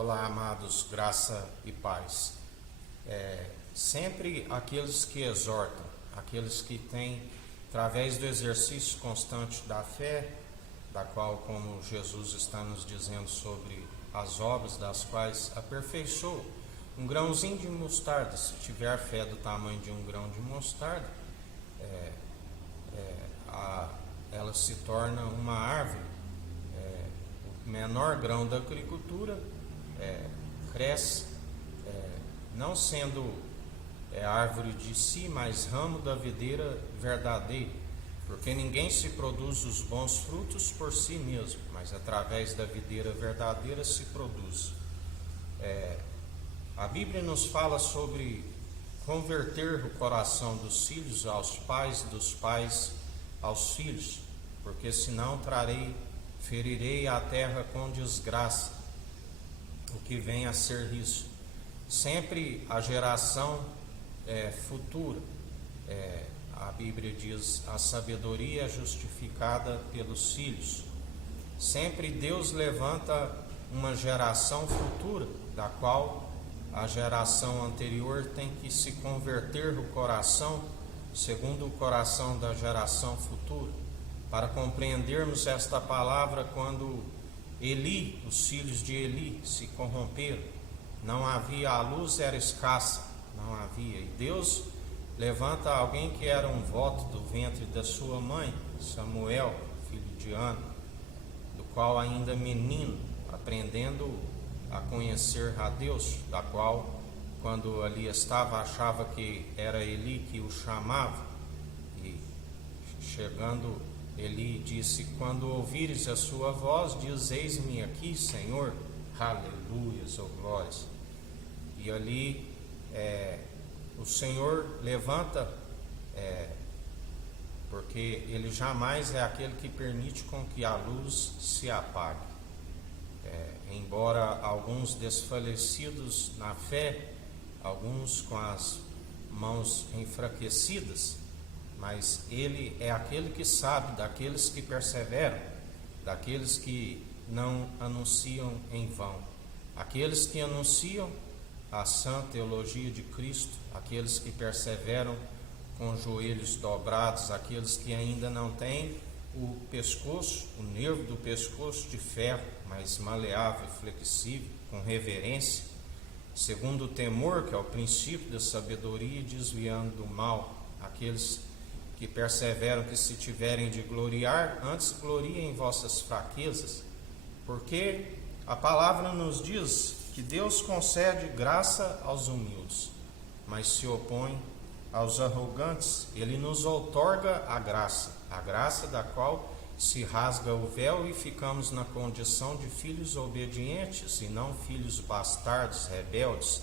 Olá, amados, graça e paz. Sempre aqueles que exortam, aqueles que têm, através do exercício constante da fé, da qual, como Jesus está nos dizendo sobre as obras das quais aperfeiçoou, um grãozinho de mostarda, se tiver fé do tamanho de um grão de mostarda, ela se torna uma árvore. O menor grão da agricultura cresce, não sendo árvore de si, mas ramo da videira verdadeira, porque ninguém se produz os bons frutos por si mesmo, mas através da videira verdadeira se produz. A Bíblia nos fala sobre converter o coração dos filhos aos pais, dos pais aos filhos, porque senão ferirei a terra com desgraça, o que vem a ser isso. Sempre a geração futura, a Bíblia diz, a sabedoria é justificada pelos filhos. Sempre Deus levanta uma geração futura, da qual a geração anterior tem que se converter o coração, segundo o coração da geração futura. Para compreendermos esta palavra, quando Eli, os filhos de Eli, se corromperam, não havia, a luz era escassa, não havia, e Deus levanta alguém que era um voto do ventre da sua mãe, Samuel, filho de Ana, do qual ainda menino, aprendendo a conhecer a Deus, da qual, quando ali estava, achava que era Eli que o chamava, e chegando Eli disse: quando ouvires a sua voz, diz: eis-me aqui, Senhor. Aleluias, ou glórias. E ali o Senhor levanta, porque Ele jamais é aquele que permite com que a luz se apague. Embora alguns desfalecidos na fé, alguns com as mãos enfraquecidas, mas Ele é aquele que sabe daqueles que perseveram, daqueles que não anunciam em vão, aqueles que anunciam a sã teologia de Cristo, aqueles que perseveram com os joelhos dobrados, aqueles que ainda não têm o pescoço, o nervo do pescoço de ferro, mas maleável e flexível, com reverência, segundo o temor, que é o princípio da sabedoria, desviando do mal, aqueles que perseveram, que se tiverem de gloriar, antes gloriem em vossas fraquezas, porque a palavra nos diz que Deus concede graça aos humildes, mas se opõe aos arrogantes. Ele nos outorga a graça da qual se rasga o véu e ficamos na condição de filhos obedientes e não filhos bastardos, rebeldes,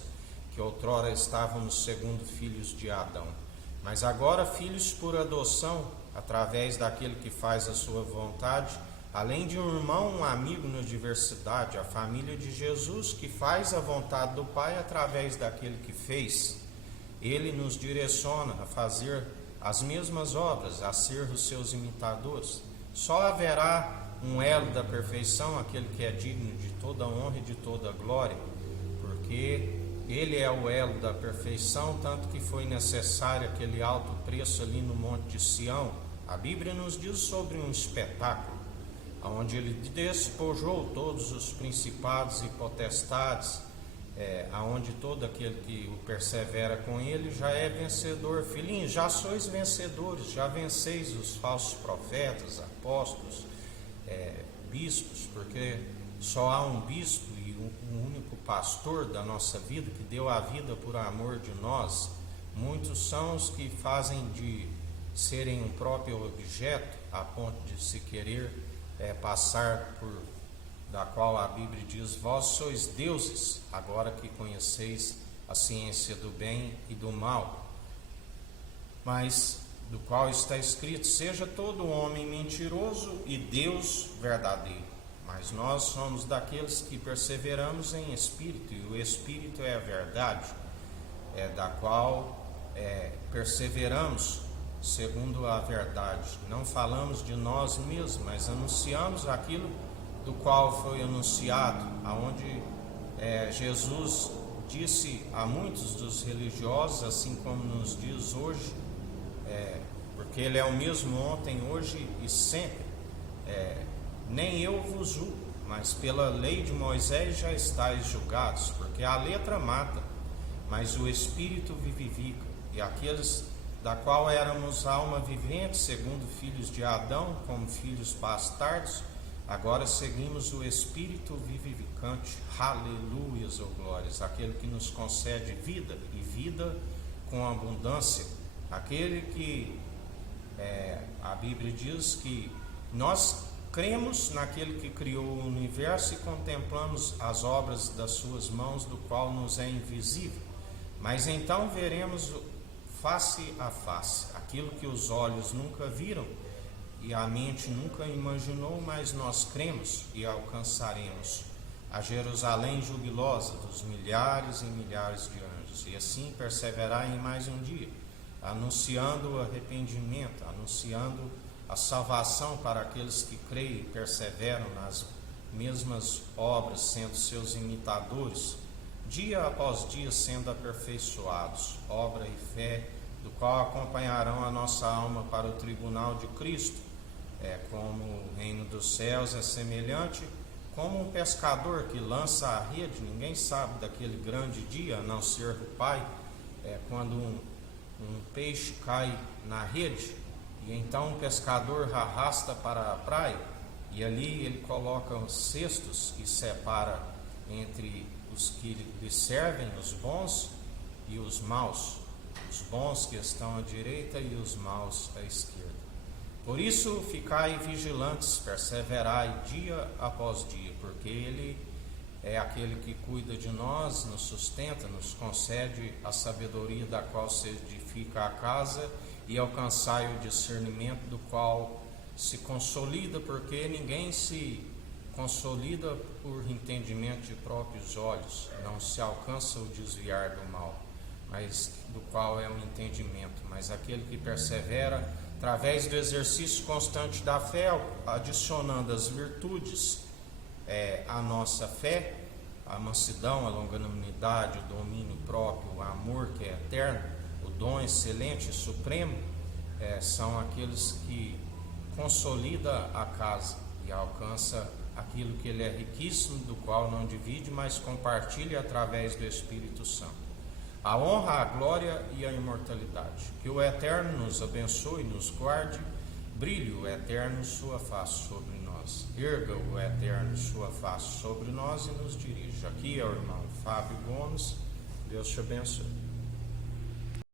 que outrora estávamos segundo filhos de Adão. Mas agora filhos por adoção, através daquele que faz a sua vontade, além de um irmão, um amigo na diversidade, a família de Jesus, que faz a vontade do Pai através daquele que fez. Ele nos direciona a fazer as mesmas obras, a ser os seus imitadores. Só haverá um elo da perfeição, aquele que é digno de toda honra e de toda glória, porque Ele é o elo da perfeição, tanto que foi necessário aquele alto preço ali no Monte de Sião. A Bíblia nos diz sobre um espetáculo, onde Ele despojou todos os principados e potestades, aonde todo aquele que o persevera com Ele já é vencedor. Filhinhos, já sois vencedores, já venceis os falsos profetas, apóstolos, bispos, porque só há um bispo e um único pastor da nossa vida, que deu a vida por amor de nós. Muitos são os que fazem de serem um próprio objeto, a ponto de se querer passar por, da qual a Bíblia diz: vós sois deuses, agora que conheceis a ciência do bem e do mal. Mas do qual está escrito: seja todo homem mentiroso e Deus verdadeiro. Mas nós somos daqueles que perseveramos em espírito, e o espírito é a verdade, da qual perseveramos segundo a verdade. Não falamos de nós mesmos, mas anunciamos aquilo do qual foi anunciado, aonde Jesus disse a muitos dos religiosos, assim como nos diz hoje, porque Ele é o mesmo ontem, hoje e sempre, nem eu vos julgo, mas pela lei de Moisés já estáis julgados, porque a letra mata, mas o Espírito vivifica, e aqueles da qual éramos alma vivente, segundo filhos de Adão, como filhos bastardos, agora seguimos o Espírito vivificante, aleluias ou glórias, aquele que nos concede vida, e vida com abundância, aquele que a Bíblia diz que nós cremos naquele que criou o universo e contemplamos as obras das suas mãos, do qual nos é invisível, mas então veremos face a face, aquilo que os olhos nunca viram e a mente nunca imaginou, mas nós cremos e alcançaremos a Jerusalém jubilosa dos milhares e milhares de anjos, e assim perseverar em mais um dia, anunciando o arrependimento, anunciando a salvação para aqueles que creem e perseveram nas mesmas obras, sendo seus imitadores, dia após dia sendo aperfeiçoados, obra e fé, do qual acompanharão a nossa alma para o tribunal de Cristo. Como o reino dos céus é semelhante, como um pescador que lança a rede, ninguém sabe daquele grande dia, a não ser o Pai, quando um peixe cai na rede, e então o pescador arrasta para a praia, e ali ele coloca os cestos e separa entre os que lhe servem, os bons e os maus, os bons que estão à direita e os maus à esquerda. Por isso ficai vigilantes, perseverai dia após dia, porque Ele é aquele que cuida de nós, nos sustenta, nos concede a sabedoria da qual se edifica a casa, e alcançai o discernimento do qual se consolida, porque ninguém se consolida por entendimento de próprios olhos, não se alcança o desviar do mal, mas do qual é o entendimento, mas aquele que persevera através do exercício constante da fé, adicionando as virtudes à nossa fé, a mansidão, a longanimidade, o domínio próprio, o amor que é eterno, o dom excelente e supremo, são aqueles que consolida a casa e alcança aquilo que Ele é riquíssimo, do qual não divide, mas compartilha através do Espírito Santo. A honra, a glória e a imortalidade. Que o Eterno nos abençoe, nos guarde, brilhe o Eterno sua face sobre nós, erga o Eterno sua face sobre nós e nos dirija. Aqui é o irmão Fábio Gomes, Deus te abençoe.